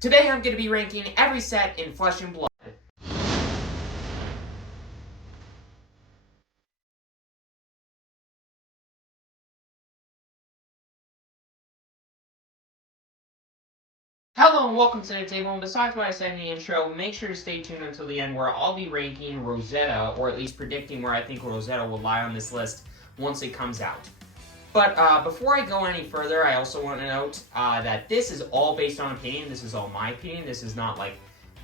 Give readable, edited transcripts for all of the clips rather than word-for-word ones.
Today I'm going to be ranking every set in Flesh and Blood. Hello and welcome to the table, and besides what I said in the intro, make sure to stay tuned until the end where I'll be ranking Rosetta, or at least predicting where I think Rosetta will lie on this list once it comes out. But before I go any further, I also want to note that this is all based on opinion. This is all my opinion. This is not like,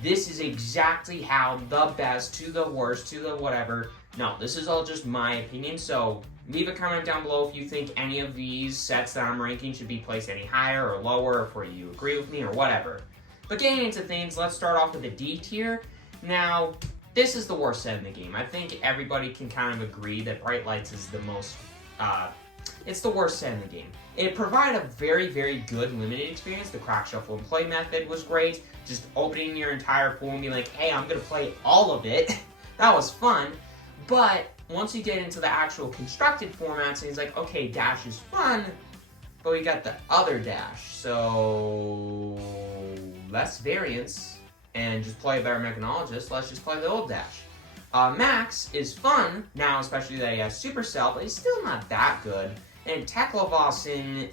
this is exactly how the best to the worst to the whatever. No, this is all just my opinion. So leave a comment down below if you think any of these sets that I'm ranking should be placed any higher or lower, or if you agree with me or whatever. But getting into things, let's start off with the D tier. Now, this is the worst set in the game. I think everybody can kind of agree that Bright Lights is the most... it's the worst set in the game. It provided a very, very good limited experience. The crack, shuffle, and play method was great. Just opening your entire pool and being like, hey, I'm going to play all of it. That was fun. But once you get into the actual constructed formats, and it's like, okay, dash is fun, but we got the other dash. So less variance and just play a better mechanologist. Let's just play the old dash. Max is fun, now especially that he has Supercell, but he's still not that good. And Teklavossin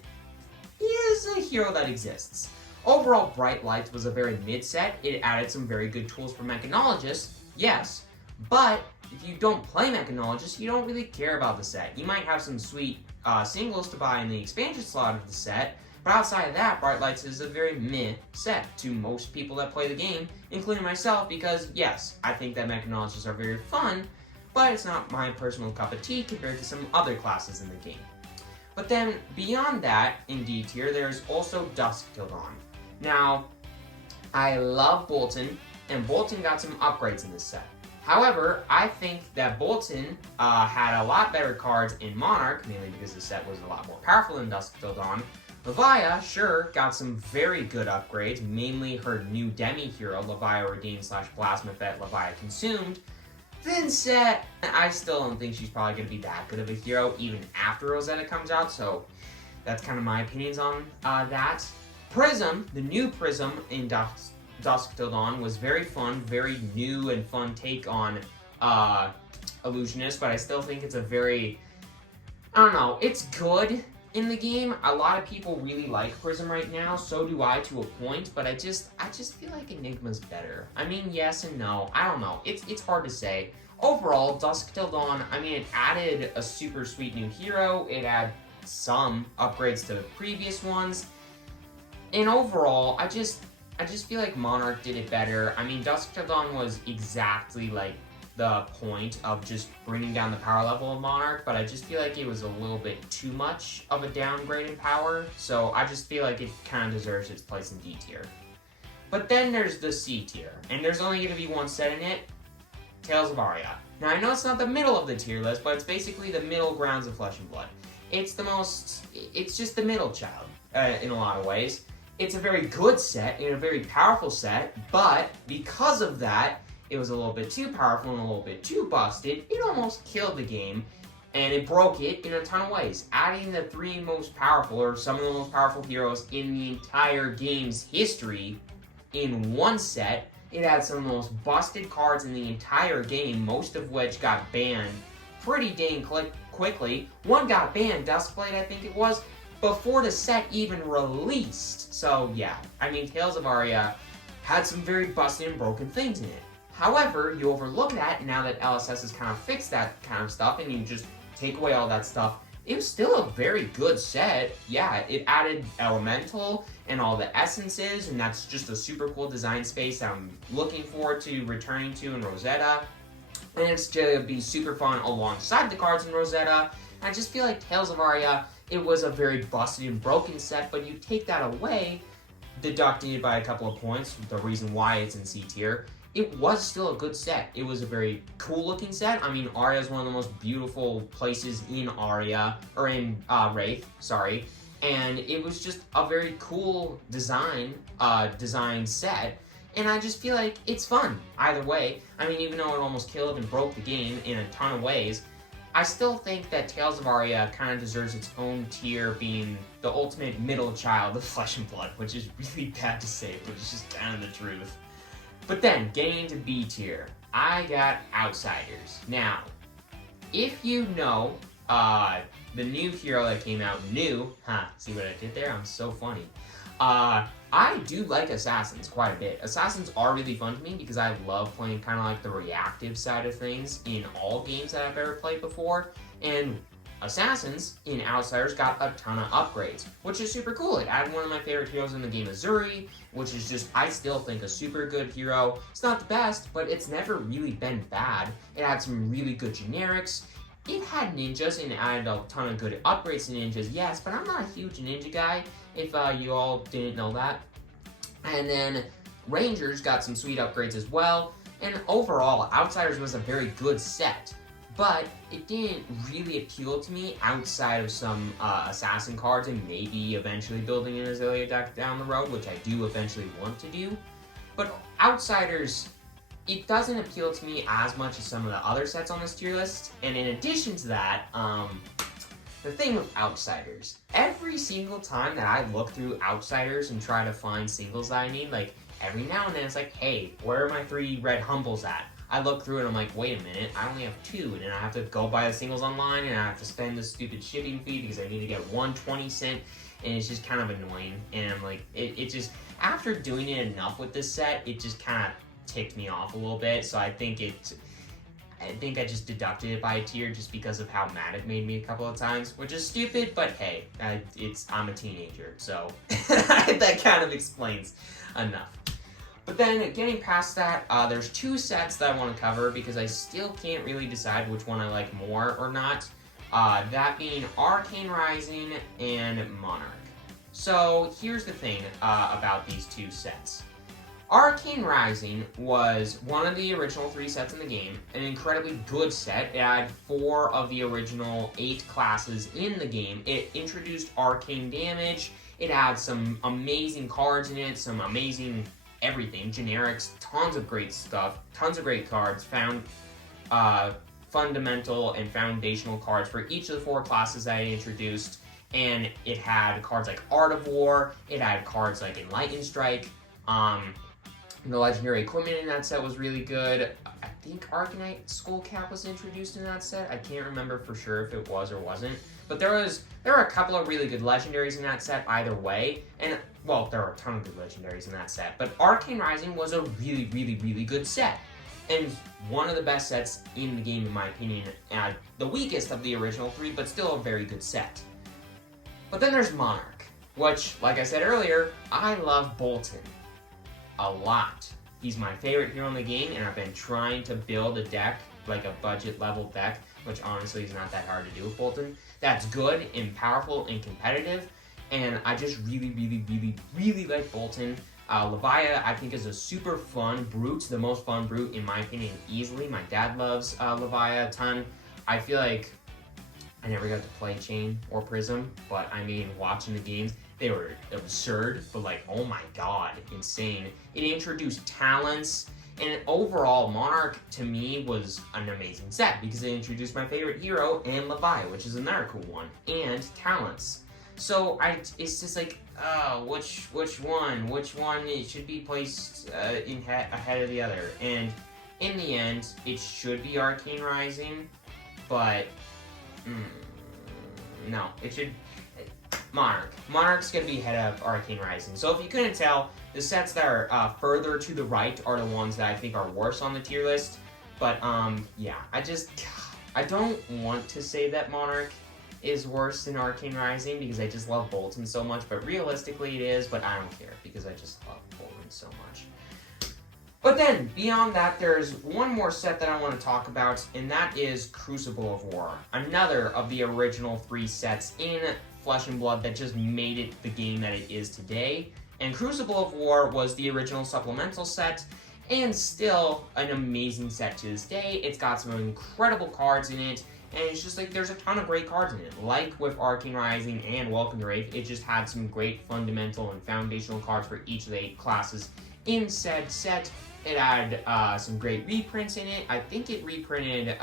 is a hero that exists. Overall, Bright Lights was a very mid set. It added some very good tools for Mechanologists, yes, but if you don't play Mechanologist, you don't really care about the set. You might have some sweet singles to buy in the expansion slot of the set, but outside of that, Bright Lights is a very meh set to most people that play the game, including myself, because yes, I think that Mechanologists are very fun, but it's not my personal cup of tea compared to some other classes in the game. But then, beyond that, in D tier, there's also Dusk Till Dawn. Now, I love Bolton, and Bolton got some upgrades in this set. However, I think that Bolton had a lot better cards in Monarch, mainly because the set was a lot more powerful than Dusk Till Dawn. Leviah, sure, got some very good upgrades, mainly her new demi-hero, Leviah Redeemed / Plasma Fet Leviah Consumed. Vincent, I still don't think she's probably going to be that good of a hero, even after Rosetta comes out, so that's kind of my opinions on that. Prism, the new Prism in Dusk Till Dawn was very fun, very new and fun take on Illusionist, but I still think it's a very, I don't know, it's good in the game. A lot of people really like Prism right now, so do I to a point, but I just feel like Enigma's better. I mean, yes and no, I don't know, it's hard to say. Overall, Dusk Till Dawn, I mean, it added a super sweet new hero, it had some upgrades to the previous ones, and overall, I just feel like Monarch did it better. I mean, Dusk Till Dawn was exactly like the point of just bringing down the power level of Monarch, but I just feel like it was a little bit too much of a downgrade in power, so I just feel like it kind of deserves its place in D tier. But then there's the C tier, and there's only going to be one set in it, Tales of Aria. Now, I know it's not the middle of the tier list, but it's basically the middle grounds of Flesh and Blood. It's just the middle child, in a lot of ways. It's a very good set, and a very powerful set, but because of that, it was a little bit too powerful and a little bit too busted. It almost killed the game, and it broke it in a ton of ways. Adding the three most powerful, or some of the most powerful heroes in the entire game's history in one set, it had some of the most busted cards in the entire game, most of which got banned pretty dang quickly. One got banned, Duskblade I think it was, before the set even released. So yeah, I mean, Tales of Aria had some very busted and broken things in it. However, you overlook that now that LSS has kind of fixed that kind of stuff, and you just take away all that stuff. It was still a very good set. Yeah, it added Elemental and all the essences, and that's just a super cool design space I'm looking forward to returning to in Rosetta. And it's going to be super fun alongside the cards in Rosetta. I just feel like Tales of Aria, it was a very busted and broken set, but you take that away, deducting it by a couple of points, the reason why it's in C tier, it was still a good set. It was a very cool looking set. I mean, Aria is one of the most beautiful places in Aria, or in Rathe, sorry. And it was just a very cool design set. And I just feel like it's fun either way. I mean, even though it almost killed and broke the game in a ton of ways, I still think that Tales of Aria kind of deserves its own tier, being the ultimate middle child of Flesh and Blood, which is really bad to say, but it's just kind of the truth. But then, getting into B tier, I got Outsiders. Now, if you know the new hero that came out, see what I did there? I'm so funny. I do like Assassins quite a bit. Assassins are really fun to me because I love playing kind of like the reactive side of things in all games that I've ever played before. And Assassins in Outsiders got a ton of upgrades, which is super cool. It added one of my favorite heroes in the game, Azuri, which is just, I still think, a super good hero. It's not the best, but it's never really been bad. It had some really good generics. It had ninjas and added a ton of good upgrades to ninjas, yes, but I'm not a huge ninja guy, if you all didn't know that. And then Rangers got some sweet upgrades as well, and overall, Outsiders was a very good set, but it didn't really appeal to me outside of some Assassin cards and maybe eventually building an Azalea deck down the road, which I do eventually want to do. But Outsiders, it doesn't appeal to me as much as some of the other sets on this tier list, and in addition to that, the thing with Outsiders, every single time that I look through Outsiders and try to find singles that I need, like, every now and then it's like, hey, where are my 3 red humbles at? I look through it and I'm like, wait a minute, I only have 2, and then I have to go buy the singles online, and I have to spend the stupid shipping fee because I need to get 1/20, and it's just kind of annoying, and I'm like, it just, after doing it enough with this set, it just kind of ticked me off a little bit, so I think I just deducted it by a tier just because of how mad it made me a couple of times, which is stupid, but hey, I'm a teenager, so that kind of explains enough. But then, getting past that, there's 2 sets that I want to cover because I still can't really decide which one I like more or not, that being Arcane Rising and Monarch. So, here's the thing about these 2 sets. Arcane Rising was one of the original 3 sets in the game, an incredibly good set. It had 4 of the original 8 classes in the game. It introduced arcane damage, it had some amazing cards in it, some amazing everything, generics, tons of great stuff, tons of great cards, found fundamental and foundational cards for each of the 4 classes that it introduced, and it had cards like Art of War, it had cards like Enlightened Strike, the legendary equipment in that set was really good. I think Arcanite Skull Cap was introduced in that set. I can't remember for sure if it was or wasn't. But there were a couple of really good legendaries in that set either way. And, well, there are a ton of good legendaries in that set. But Arcane Rising was a really, really, really good set. And one of the best sets in the game, in my opinion. The weakest of the original 3, but still a very good set. But then there's Monarch, which, like I said earlier, I love Bolton a lot. He's my favorite hero in the game, and I've been trying to build a deck, like a budget level deck, which honestly is not that hard to do with Bolton, that's good and powerful and competitive, and I just really, really, really, really like Bolton. Levia, I think, is a super fun brute, the most fun brute in my opinion easily. My dad loves Levia a ton. I feel like I never got to play Chain or Prism, but I mean, watching the games, they were absurd, but like, oh my god, insane. It introduced talents, and overall, Monarch, to me, was an amazing set, because it introduced my favorite hero, and Levi, which is another cool one, and talents. So, it's just like, which one it should be placed ahead of the other, and in the end, it should be Arcane Rising, but, no, it should... Monarch. Monarch's going to be ahead of Arcane Rising. So if you couldn't tell, the sets that are further to the right are the ones that I think are worse on the tier list. But, yeah, I don't want to say that Monarch is worse than Arcane Rising because I just love Bolton so much, but realistically it is, but I don't care because I just love Bolton so much. But then, beyond that, there's one more set that I want to talk about, and that is Crucible of War. Another of the original 3 sets in Flesh and Blood that just made it the game that it is today. And Crucible of War was the original supplemental set, and still an amazing set to this day. It's got some incredible cards in it, and it's just like, there's a ton of great cards in it. Like with Arcane Rising and Welcome to Rathe, it just had some great fundamental and foundational cards for each of the 8 classes in said set. It had some great reprints in it. I think it reprinted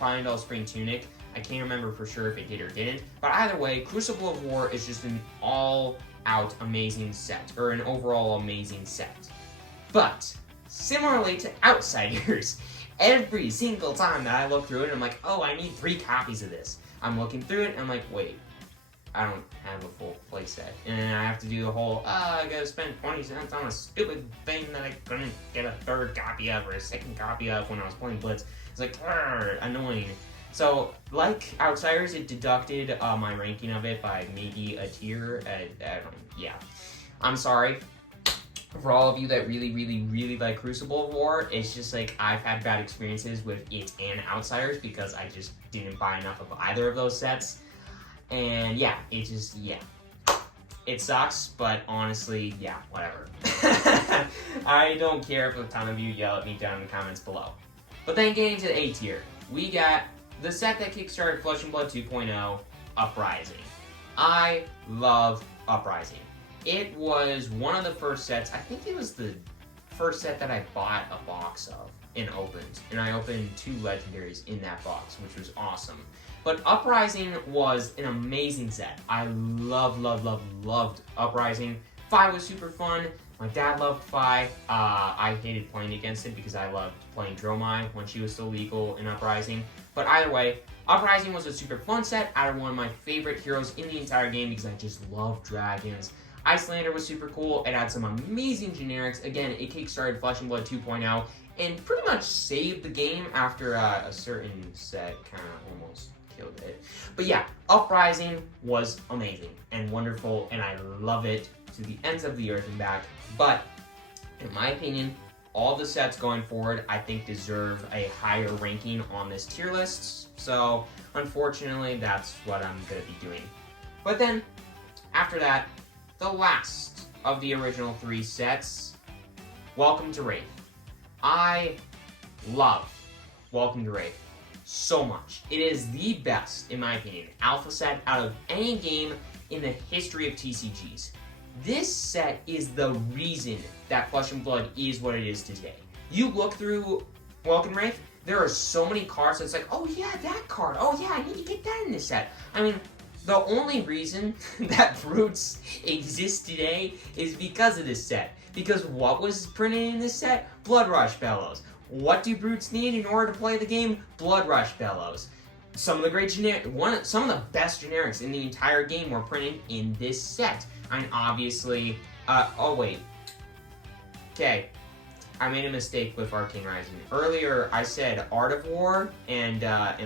Final Spring Tunic. I can't remember for sure if it did or didn't. But either way, Crucible of War is just an all-out amazing set, or an overall amazing set. But, similarly to Outsiders, every single time that I look through it, I'm like, oh, I need 3 copies of this. I'm looking through it, and I'm like, wait, I don't have a full playset. And then I have to do the whole, I gotta spend 20 cents on a stupid thing that I couldn't get a 3rd copy of or a 2nd copy of when I was playing Blitz. It's like, annoying. So, like Outsiders, it deducted my ranking of it by maybe a tier. Yeah. I'm sorry. For all of you that really, really, really like Crucible of War, it's just like I've had bad experiences with it and Outsiders because I just didn't buy enough of either of those sets. And yeah, it just, yeah. It sucks, but honestly, yeah, whatever. I don't care if a ton of you yell at me down in the comments below. But then getting to the A tier, we got the set that kickstarted Flesh and Blood 2.0, Uprising. I love Uprising. It was one of the first sets, I think it was the first set that I bought a box of and opened. And I opened 2 legendaries in that box, which was awesome. But Uprising was an amazing set. I loved Uprising. Fi was super fun. My dad loved Fi. I hated playing against it because I loved playing Dromai when she was still legal in Uprising. But either way, Uprising was a super fun set. Out of one of my favorite heroes in the entire game because I just love dragons. Icelander was super cool. It had some amazing generics. Again, it kickstarted Flesh and Blood 2.0 and pretty much saved the game after a certain set kind of almost killed it. But yeah, Uprising was amazing and wonderful, and I love it to the ends of the earth and back. But in my opinion, all the sets going forward, I think, deserve a higher ranking on this tier list. So unfortunately, that's what I'm going to be doing. But then, after that, the last of the original 3 sets, Welcome to Rathe. I love Welcome to Rathe so much. It is the best, in my opinion, alpha set out of any game in the history of TCGs. This set is the reason that Flesh and Blood is what it is today. You look through Welcome to Rathe, there are so many cards that's like, oh yeah, that card. Oh yeah, I need to get that in this set. I mean, the only reason that Brutes exist today is because of this set. Because what was printed in this set? Blood Rush Bellows. What do Brutes need in order to play the game? Blood Rush Bellows. Some of the great some of the best generics in the entire game were printed in this set. And obviously, oh wait. Okay, I made a mistake with Arcane Rising. Earlier, I said Art of War and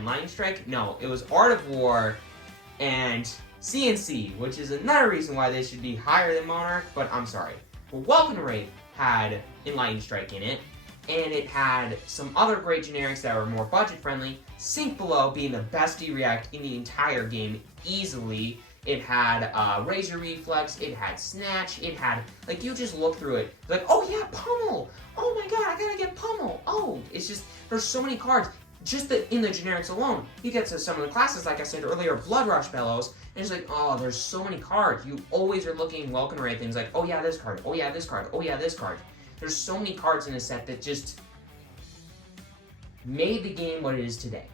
Lightning Strike. No, it was Art of War and CNC, which is another reason why they should be higher than Monarch, but I'm sorry. But Welcome to Rathe had Enlightened Strike in it, and it had some other great generics that were more budget-friendly, Sink Below being the best D-React in the entire game, easily. It had Razor Reflex, it had Snatch, it had, like, you just look through it, like, oh yeah, Pummel! Oh my god, I gotta get Pummel! Oh, it's just, there's so many cards. Just in the generics alone, you get to some of the classes, like I said earlier, Blood Rush Bellows, and it's like, oh, there's so many cards. You always are looking Welcome to Rathe things like, oh yeah, this card, oh yeah, this card, oh yeah, this card. There's so many cards in a set that just made the game what it is today.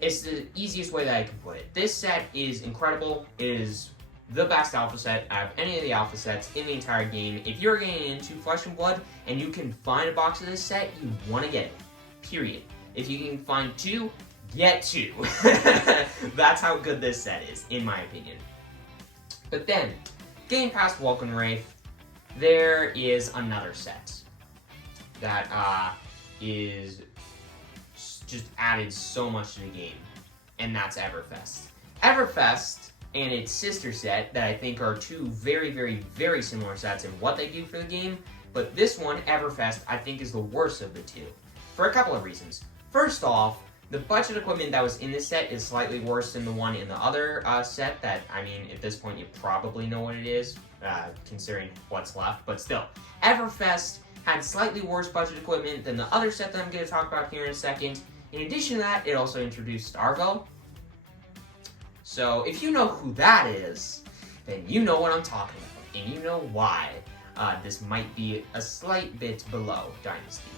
It's the easiest way that I can put it. This set is incredible. It is the best alpha set out of any of the alpha sets in the entire game. If you're getting into Flesh and Blood and you can find a box of this set, you want to get it. Period. If you can find 2, get 2. That's how good this set is, in my opinion. But then, getting past Welcome to Rathe, there is another set that is just added so much to the game, and that's Everfest. Everfest and its sister set that I think are 2 very, very, very similar sets in what they do for the game, but this one, Everfest, I think is the worst of the 2, for a couple of reasons. First off, the budget equipment that was in this set is slightly worse than the one in the other set that, I mean, at this point you probably know what it is, considering what's left, but still. Everfest had slightly worse budget equipment than the other set that I'm going to talk about here in a second. In addition to that, it also introduced Starvo. So if you know who that is, then you know what I'm talking about, and you know why this might be a slight bit below Dynasty.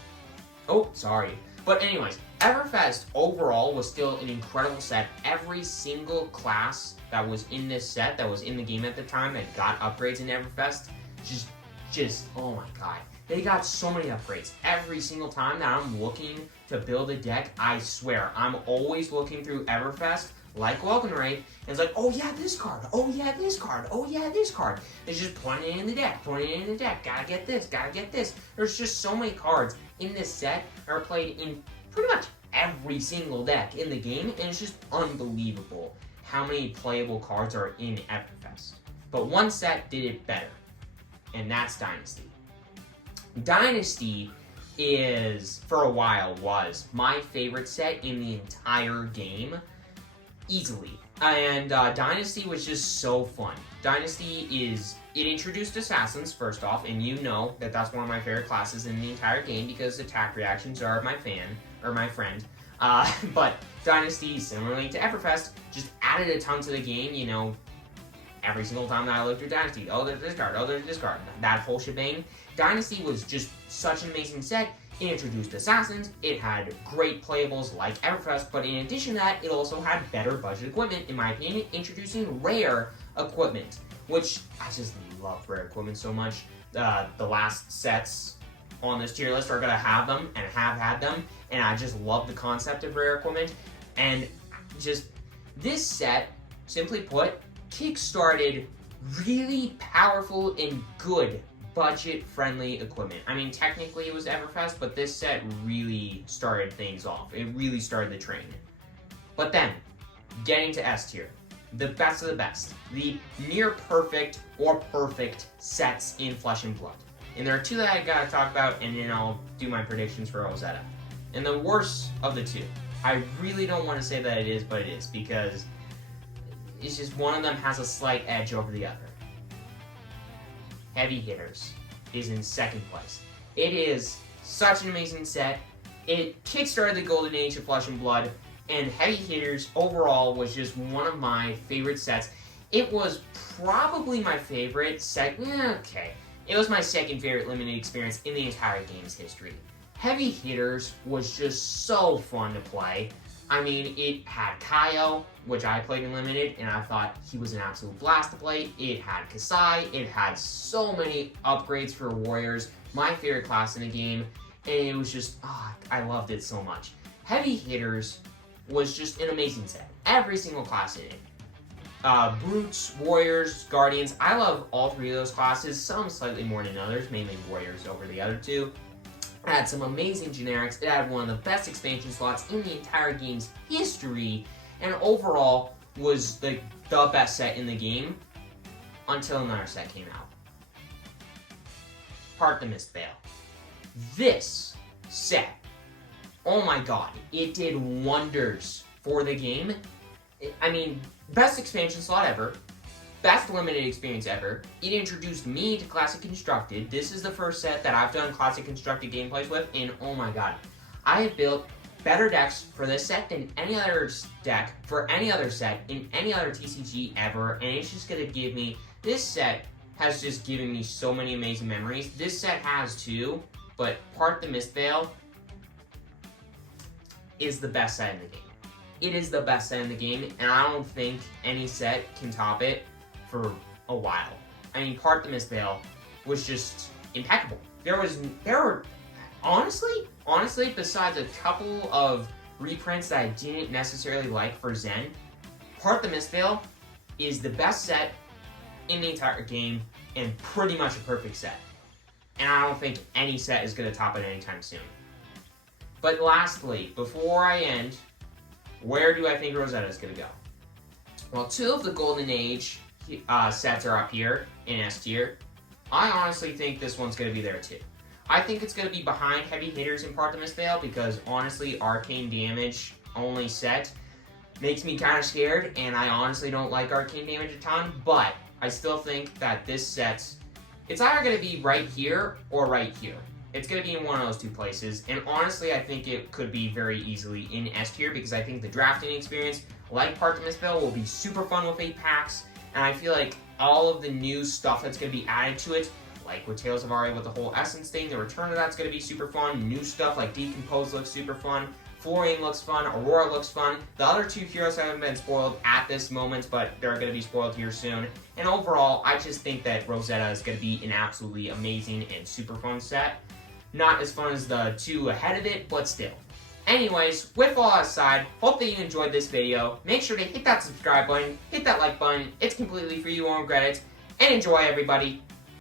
Oh, sorry. But anyways, Everfest overall was still an incredible set. Every single class that was in this set, that was in the game at the time, that got upgrades in Everfest, just, oh my god. They got so many upgrades. Every single time that I'm looking to build a deck, I swear, I'm always looking through Everfest, like Welcome Rathe, and it's like, oh yeah, this card, oh yeah, this card, oh yeah, this card. It's just putting it in the deck, gotta get this, gotta get this. There's just so many cards in this set that are played in pretty much every single deck in the game, and it's just unbelievable how many playable cards are in Everfest. But one set did it better, and that's Dynasty. Dynasty is, for a while, was my favorite set in the entire game, easily. And Dynasty was just so fun. Dynasty it introduced Assassins, first off, and you know that that's one of my favorite classes in the entire game because attack reactions are my friend. But Dynasty, similarly to Everfest, just added a ton to the game, you know, every single time that I looked through Dynasty. Oh, there's this card, oh, there's this card. That whole shebang. Dynasty was just such an amazing set. It introduced Assassins, it had great playables like Everfest, but in addition to that, it also had better budget equipment, in my opinion, introducing rare equipment, which I just love rare equipment so much. The last sets on this tier list are going to have them, and have had them, and I just love the concept of rare equipment, and just, this set, simply put, kickstarted really powerful and good budget-friendly equipment. I mean, technically it was Everfest, but this set really started things off. It really started the train. But then, getting to S tier, the best of the best, the near-perfect or perfect sets in Flesh and Blood. And there are two that I gotta talk about, and then I'll do my predictions for Rosetta. And the worst of the two, I really don't want to say that it is, but it is, because it's just one of them has a slight edge over the other. Heavy Hitters is in second place. It is such an amazing set. It kickstarted the golden age of Flesh and Blood, and Heavy Hitters overall was just one of my favorite sets. It was probably my favorite set. Okay. It was my second favorite limited experience in the entire game's history. Heavy Hitters was just so fun to play. I mean, it had Kaio, which I played in Limited, and I thought he was an absolute blast to play. It had Kasai, it had so many upgrades for Warriors, my favorite class in the game, and it was just, I loved it so much. Heavy Hitters was just an amazing set. Every single class in it. Brutes, Warriors, Guardians, I love all three of those classes, some slightly more than others, mainly Warriors over the other two. It had some amazing generics, it had one of the best expansion slots in the entire game's history, and overall was the best set in the game until another set came out. Part the Mist Veil. This set, oh my god, it did wonders for the game. I mean, best expansion slot ever, best limited experience ever. It introduced me to Classic Constructed. This is the first set that I've done Classic Constructed gameplays with, and oh my god, I have built better decks for this set than any other deck for any other set in any other TCG ever, and it's just gonna give me, this set has just given me so many amazing memories. This set has too, but Part the Mist Veil is the best set in the game. It is the best set in the game, and I don't think any set can top it for a while. I mean, Part the Mist Veil was just impeccable. There were honestly, besides a couple of reprints that I didn't necessarily like for Zen, Part the Mist Veil is the best set in the entire game and pretty much a perfect set. And I don't think any set is going to top it anytime soon. But lastly, before I end, where do I think Rosetta is going to go? Well, two of the Golden Age sets are up here in S tier. I honestly think this one's going to be there too. I think it's going to be behind Heavy Hitters in Part the Mist Veil because honestly, Arcane Damage only set makes me kind of scared, and I honestly don't like Arcane Damage a ton, but I still think that this set, it's either going to be right here or right here. It's going to be in one of those two places, and honestly, I think it could be very easily in S tier because I think the drafting experience, like Part the Mist Veil, will be super fun with 8 packs, and I feel like all of the new stuff that's going to be added to it, Like with Tales of Aria with the whole Essence thing, the return of that's going to be super fun. New stuff like Decompose looks super fun. Florian looks fun. Aurora looks fun. The other two heroes haven't been spoiled at this moment, but they're going to be spoiled here soon. And overall, I just think that Rosetta is going to be an absolutely amazing and super fun set. Not as fun as the two ahead of it, but still. Anyways, with all that aside, hope that you enjoyed this video. Make sure to hit that subscribe button, hit that like button. It's completely free, you won't regret it. And enjoy, everybody.